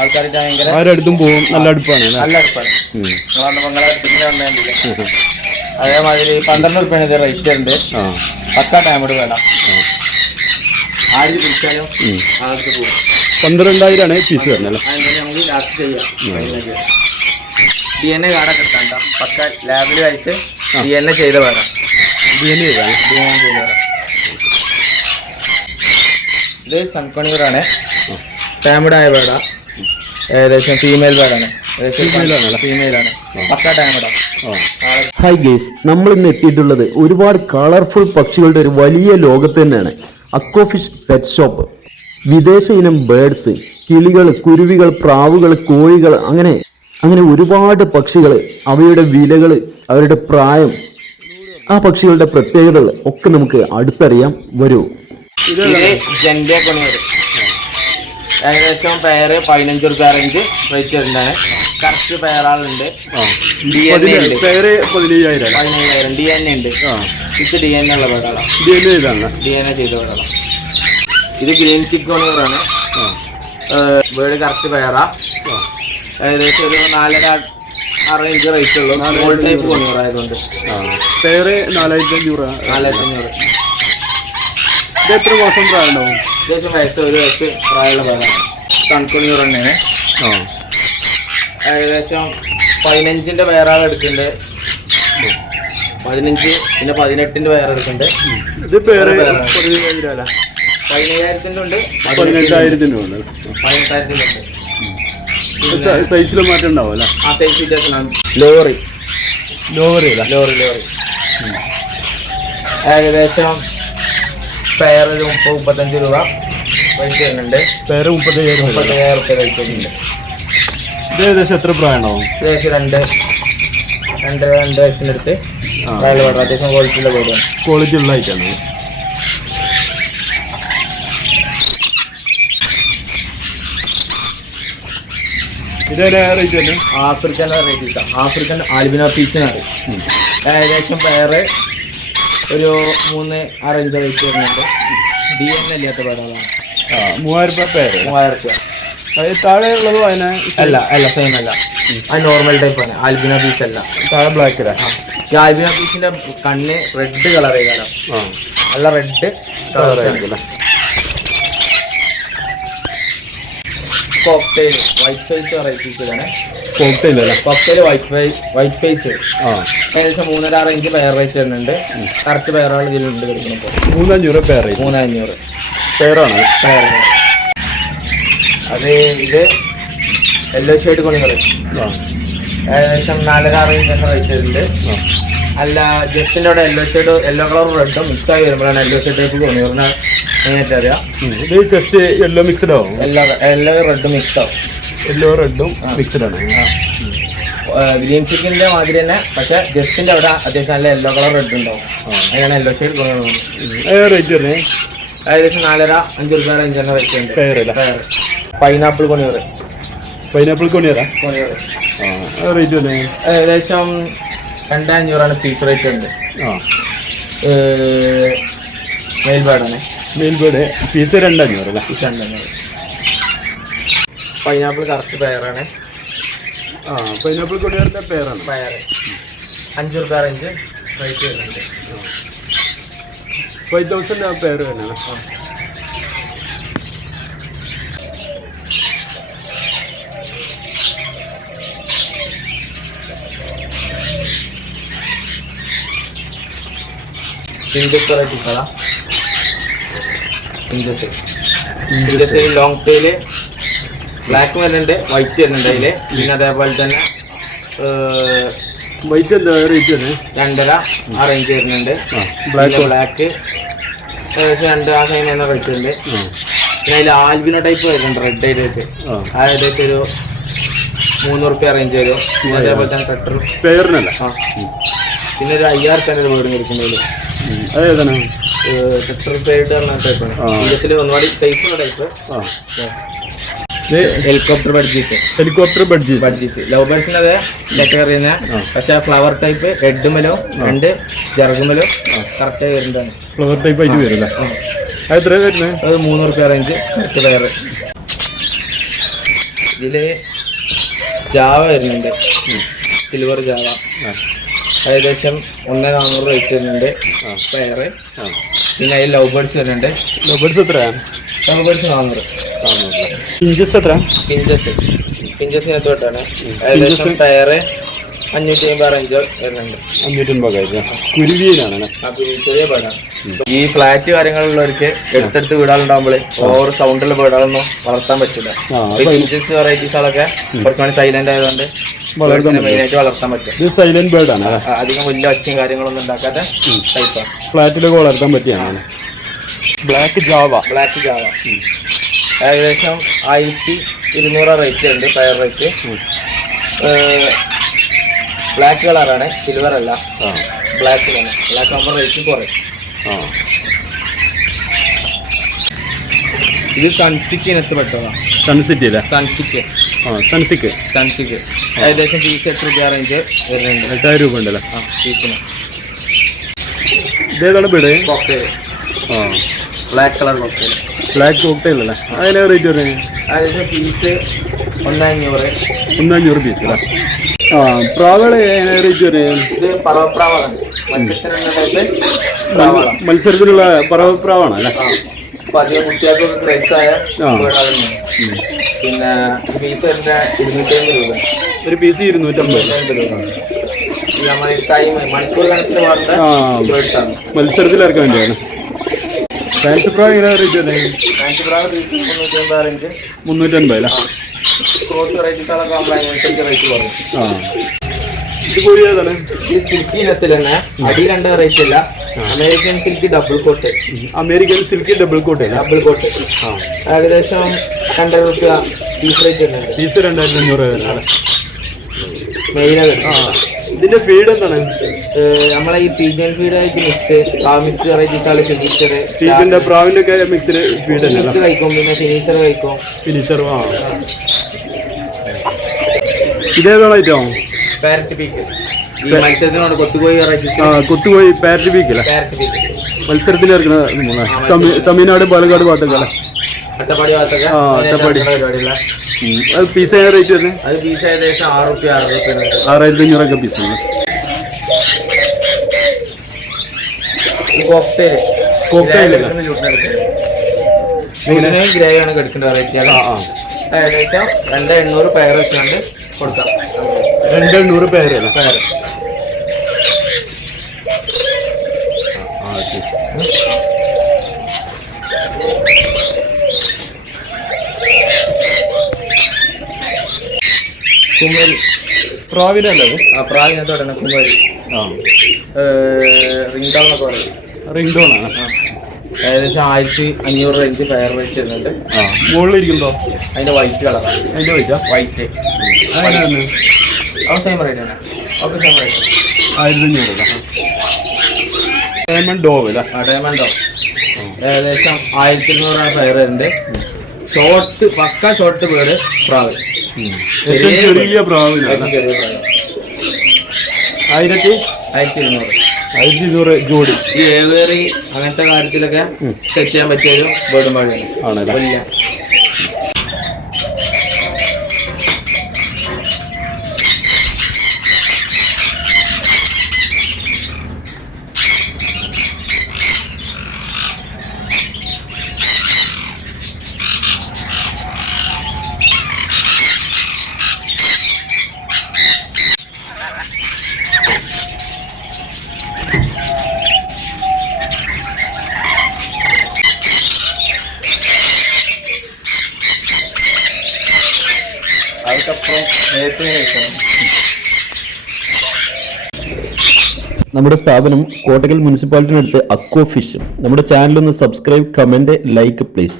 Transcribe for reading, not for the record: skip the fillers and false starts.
ആൾക്കാർക്ക് ഭയങ്കര ആരടുത്തും പോകും. നല്ല അടുപ്പാണ്. നല്ല അടുപ്പാണ്. അതേമാതിരി 12 റുപ്യാണ് ഇത് റേറ്റ് ഉണ്ട്. പക്കാ ഡാമഡ് വേണം. ആര് വിളിച്ചാലും ആൾക്ക് പോകും. 12,000 പീസ് വരുന്നത്. നമുക്ക് ലാസ്റ്റ് ചെയ്യാം. DNA കാർഡ് കിട്ടാണ്ട പക്ക ലാബിൽ കഴിച്ച് DNA ചെയ്ത് വേണം. DNA ചെയ്ത് വേണം. ഇത് സൺകോണിയൂറാണ്. ഡാമഡായ വേട. ഏകദേശം ഫീമെയിൽ വേടാണ്. ഫീമെയിലാണ്. പക്ക ഡാമഡാണ്. ഹായ് ഗേസ്, നമ്മൾ ഇന്ന് എത്തിയിട്ടുള്ളത് ഒരുപാട് കളർഫുൾ പക്ഷികളുടെ ഒരു വലിയ ലോകത്ത് തന്നെയാണ്. അക്വാഫിഷ് പെറ്റ് ഷോപ്പ്. വിദേശ ഇനം ബേഡ്സ്, കിളികൾ, കുരുവികൾ, പ്രാവുകൾ, കോഴികൾ, അങ്ങനെ ഒരുപാട് പക്ഷികൾ, അവയുടെ വിലകൾ, അവരുടെ പ്രായം, ആ പക്ഷികളുടെ പ്രത്യേകതകൾ ഒക്കെ നമുക്ക് അടുത്തറിയാം. വരൂ. ഇത് ജെൻഡേ കൊണിയൂർ. ഏകദേശം പേര് 15 റുപ്യ റേഞ്ച് റേറ്റ് വരുന്നതാണ്. കറക്റ്റ് പേരാളുണ്ട്. DNA ഉണ്ട്. 15,000 DNA ഉണ്ട്. ഇത് DNA ഉള്ള പേരാളാണ്. DNA ചെയ്ത പേരാളാണ്. ഇത് ഗ്രീൻ ചിക്ക് കൊണിയൂറാണ്. വേർഡ് കറക്റ്റ് പേരാ. ഏകദേശം ഒരു 4.5 ഇഞ്ച് റേറ്റ് ഉള്ളൂ. ഗോൾഡ് ടൈപ്പ് കൊണിയൂറായതുകൊണ്ട്. 4,500. എത്ര മാസം പ്രായമുണ്ടാവും? അത്യാവശ്യം വയസ്സ് 1 വയസ്സ് പ്രായമുള്ള പേരാണ്. സൺകൊണിയൂർ തന്നെയാണ്. ഏകദേശം 15ന്റെ പേരാൾ എടുക്കുന്നുണ്ട്. 15 പിന്നെ 18ന്റെ പേര് എടുക്കുന്നുണ്ട്. ഇത് പേര് 15,000 ഉണ്ട്. 18,000 ഉണ്ട്. സൈസിൽ മാറ്റം ഉണ്ടാവും അല്ലേ? ആ സൈസ് വ്യത്യാസമാണ്. ലോറി ഏകദേശം പെയർ ഒരു 30-35 രൂപ റേറ്റ് വരുന്നുണ്ട്. പേര് 35,000 റുപ്യ റേറ്റ് വരുന്നുണ്ട്. ഇത് ഏകദേശം എത്ര പ്രായം ഉണ്ടാവും? ഏകദേശം 2 വയസ്സിൻ്റെ അടുത്ത് പ്രായം. അത്യാവശ്യം ക്വാളിറ്റിയുള്ള വീടാണ്. ക്വാളിറ്റി ഉള്ള ഐറ്റാണ്. African albino പീസിനാണ്. ഏകദേശം പേര് ഒരു 3-6 ഇഞ്ച് റേറ്റ് വരുന്നുണ്ട്. DNA ഇല്ലാത്ത പേരാണ്. 3,000 രൂപ പേര്. 3,000 രൂപ. താഴെ ഉള്ളത് അതിനെ അല്ല സെയിം അല്ല. അത് നോർമൽ ടൈപ്പാണ്. ആൽബിനോ പീസ് അല്ല. താഴെ ബ്ലാക്ക് അല്ലേ? ഈ ആൽബിനോ പീസിന്റെ കണ്ണ് റെഡ് കളറേ കാരണം. നല്ല റെഡ് കളറായിരിക്കും. കോക്ടെയിൽ വൈറ്റ് ഫേസ് വെറൈറ്റീസിലാണ്. കോക്ടെയിൽ വൈറ്റ് ഫേസ് ഏകദേശം 3.5 ഇഞ്ച് പെയർ റേറ്റ് വരുന്നുണ്ട്. കറക്റ്റ് പെയറുകൾ ഇതിലുണ്ട് കിടക്കുന്നത്. 3,500 പേര്. 3,500 പേരാണ്. അത് ഇത് യെല്ലോ ഷെയ്ഡ് കൊണിയൂർ. ഏകദേശം 4.5 ഇഞ്ച് റേറ്റ് വരുന്നുണ്ട്. അല്ല ജസ്റ്റിൻ്റെ അവിടെ യെല്ലോ കളർ റെഡും മിക്സ് ആയി വരുമ്പോഴാണ് യെല്ലോ ഷെയ്ഡ് ടൈപ്പ് കൊണിയൂറിന് മെയിനായിട്ട് അറിയാം. ഇത് ജസ്റ്റ് യെല്ലോ മിക്സ്ഡ് ആവും. യെല്ലോ റെഡും മിക്സ്ഡ് ആവും. യെല്ലോ റെഡും മിക്സ്ഡ് ആണ്. ഗ്രീൻ ചിക്കൻ്റെ മാതിരി തന്നെ, പക്ഷെ ജസ്റ്റിൻ്റെ അവിടെ അത്യാവശ്യം നല്ല യെല്ലോ കളർ റെഡ് ഉണ്ടാവും. അങ്ങനെയാണ് യെല്ലോ ഷെയ്ഡ് കൊണിയൂർ. റേറ്റ് വരുന്നത് ഏകദേശം 4.5-5 രൂപ റേഞ്ചാണ് റേറ്റ് ഉണ്ട്. Pineapple conure. റേറ്റ് വരുന്നത് ഏകദേശം 2,500 പീസ് റേറ്റ് ഉണ്ട്. മെയിൽ ബേർഡ് പീസ് 2,500 അല്ലേ? 2,500. പൈനാപ്പിൾ കറക്റ്റ് പെയറാണ്. പൈനാപ്പിൾ കൊണിയൂറിന്റെ പേരാണ്. 5 രൂപ റേഞ്ച് റേറ്റ് വരുന്നുണ്ട്. 5,000 പേര് തന്നെയാണ്. ഇഞ്ചസ് ലോങ് ടൈല് ബ്ലാക്ക് വരുന്നുണ്ട്, വൈറ്റ് വരുന്നുണ്ട് അതിൽ. പിന്നെ അതേപോലെ തന്നെ വൈറ്റ് എന്താ റേറ്റ് വരുന്നത്? 2.5 ആ റേഞ്ച് വരുന്നുണ്ട്. ബ്ലാക്ക് ഏകദേശം 2 ആ സൈൻ തന്നെ റേറ്റ് ഉണ്ട്. പിന്നെ അതിൽ ആൽബിനോ ടൈപ്പ് വരുന്നുണ്ട് റെഡ് ആയിട്ട്. ഏകദേശം ഒരു 300 റുപ്യ റേഞ്ച് വരും. അതേപോലെ തന്നെ കട്ടർ പേരിനല്ല. പിന്നെ ഒരു 5,000 വീട് എടുക്കുന്നതിൽ കട്ടർ പേരിട്ട് പറഞ്ഞ ടൈപ്പാണ്. ഇഞ്ചസിൽ ഒരുപാട് സൈസുള്ള ടൈപ്പ്. ഹെലികോപ്റ്റർ ബഡ്ജീസ് ലവ് ബേർഡ്സിന് അതെ കാറ്റഗറി തന്നെ. പക്ഷെ ഫ്ലവർ ടൈപ്പ് ഹെഡുമലോ 2 ജർഗുമലോ കറക്റ്റ് വരുന്നതാണ്. ഫ്ലവർ ടൈപ്പ് ആയിട്ട് വരില്ല. അത് 300 റുപ്യ റേഞ്ച് കറക്റ്റ് പെയർ. ഇതില് ജാവ വരുന്നുണ്ട്, സിൽവർ ജാവ ഏകദേശം 1,400 റേറ്റ് വരുന്നുണ്ട് പെയറ്. പിന്നെ അതിൽ ലവ് ബേർഡ്സ് വരുന്നുണ്ട്. ലവ് ബേർഡ്സ് എത്രയാണ്? Love birds 400. ഇഞ്ചസ് എത്ര? പിഞ്ചസ് തൊട്ടാണ് ഏകദേശം പെയറ് 550 റേഞ്ച് വരുന്നുണ്ട്. 550 കുരുവിയിലാണ്. ചെറിയ പേടാണ്. ഈ ഫ്ലാറ്റ് കാര്യങ്ങളുള്ളവർക്ക് എടുത്തെടുത്ത് വീടുകളുണ്ടാകുമ്പോൾ ഓവർ സൗണ്ടുള്ള വീടുകളൊന്നും വളർത്താൻ പറ്റില്ല. പിഞ്ചസ് വെറൈറ്റീസുകളൊക്കെ കുറച്ചുകൂടി സൈലന്റ് ആയതുകൊണ്ട് മെയിനായിട്ട് വളർത്താൻ പറ്റും. ഇത് സൈലന്റ് ബേർഡ് ആണ്, അധികം വലിയ ഒച്ചയും കാര്യങ്ങളൊന്നും ഉണ്ടാക്കാത്ത ടൈപ്പാണ്. ഫ്ലാറ്റിലൊക്കെ വളർത്താൻ പറ്റിയാണ്. ബ്ലാക്ക് ജാവ ഏകദേശം 1,200 റേറ്റ് ഉണ്ട് പെയർ റേറ്റ്. ബ്ലാക്ക് കളറാണ്, സിൽവർ അല്ല. ബ്ലാക്ക് ആകുമ്പോൾ റേറ്റ് കുറയും. ഇത് സൺസിക്ക് ഇനത്ത് പെട്ടതാണ്. സൺസിക്ക് ഏകദേശം പീസ് 8 രൂപ റേഞ്ച് വരുന്നുണ്ട്. 8,000 രൂപ ഉണ്ടല്ലോ പീസിന്. ഇതേതാണ് bird? Cocktail, black colour cocktail. Black cocktail അല്ലേ? അതിന് റേറ്റ് വരുന്നത് ഏകദേശം പീസ് 1,500. 1,500 പീസ് അല്ലേ? പ്രാവള് റേറ്റ് വരുന്നത്? ഇത് പറവപ്രാവാണ്, മത്സരത്തിലുള്ള പറവപ്രാവാണ് അല്ലേ? അപ്പൊ അധികം കുട്ടികൾക്കൊക്കെ ക്രൈസായ വീടാണ്. പിന്നെ പീസ് 250 രൂപ. ഒരു പീസ് 250 രൂപ. നമ്മൾ ടൈം മണിക്കൂർ കണക്കിന് വാർത്ത ബേർഡ്സാണ്. മത്സരത്തിലിറക്കാൻ വേണ്ടിയാണ്. ഫാൻസി പ്രാവ് എങ്ങനെ റേറ്റ് വരുന്നത്? ഫാൻസി പ്രാവ് 350 റേഞ്ച്. 350 അല്ലേ? ക്രോസ് വെറൈറ്റീസുകളൊക്കെ ആകുമ്പോൾ അതിനനുസരിച്ച് റേറ്റ് കുറയും. ഇത് കോഴി ഏതാണ്? ഈ സിൽക്കി ഇനത്തിൽ തന്നെ അടി കണ്ട റേറ്റ് ഇല്ല. American silky double coat. ഏകദേശം 200 രൂപ പീസ് റേറ്റ് വരുന്നുണ്ട്. പീസ് 2,500. മെയിനാണ്. ഇതിന്റെ ഫീഡ് എന്താണ്? നമ്മളെ ഈ പീജൻ ഫീഡ് ആയിട്ട് മിക്സ് വെറൈറ്റീസ് ഫിനിഷർ. ഇതിന്റെ പ്രാവിന്റെ ഒക്കെ മിക്സിഡ് ഫീഡ് മിക്സ് കഴിക്കും, പിന്നെ ഫിനിഷർ. ഇതേതാണ് ഐറ്റം? Parrot beak. ഈ മത്സരത്തിനോട് കൊത്തുകോഴി വെറൈറ്റീസ്. കൊത്തുകോഴി പാരറ്റ് പീക്ക് അല്ലേ? മത്സരത്തിന് ഇറക്കുന്ന തമിഴ്നാട് പാലക്കാട് ഭാഗത്തൊക്കെ അട്ടപ്പാടി ഭാഗത്തൊക്കെ പരിപാടിയില്ല. അത് പീസ് റേറ്റ് വരുന്നത്? അത് പീസ് ഏകദേശം 6 രൂപ 6,500 പീസാണ്. ഗ്രേ ആണ് എടുക്കേണ്ട വെറൈറ്റി. ഏകദേശം 2,800 പെയർ വെച്ചാണ്ട് കൊടുക്കാം. 2,800 പെയർ. കുമരി പ്രാവിനല്ലേ? പ്രാവിനകത്തോടെ കുമരി റിംഗ് ഡൗൺ ഒക്കെ പറയും. റിംഗ് ഡൗൺ ആണ്. ഏകദേശം 1,500 റേഞ്ച് പെയർ റേറ്റ് വരുന്നുണ്ട്. മുകളിലിരിക്കുന്നുണ്ടോ? അതിന്റെ വൈറ്റ് കളർ. അതിന്റെ വൈറ്റ് സെയിം റേറ്റ് ആണ്. Okay same rate. 1,500. Diamond dough ഏകദേശം 1,200 പെയർ ഉണ്ട്. ഷോർട്ട് പക്ക ഷോർട്ട് ബേർഡ് പ്രാവ്. ചെറിയ പ്രാവില്ല. 1,200 ജോഡി. ഈ ഏവേറി അങ്ങനത്തെ കാര്യത്തിലൊക്കെ സെറ്റ് ചെയ്യാൻ പറ്റിയൊരു ബേർഡും പാടിയാണ്. വലിയ നമ്മുടെ സ്ഥാപനം കോട്ടക്കൽ മുനിസിപ്പാലിറ്റിനടുത്ത് അക്വോ ഫിഷ്. നമ്മുടെ ചാനലൊന്ന് സബ്സ്ക്രൈബ്, കമൻറ്റ്, ലൈക്ക് പ്ലീസ്.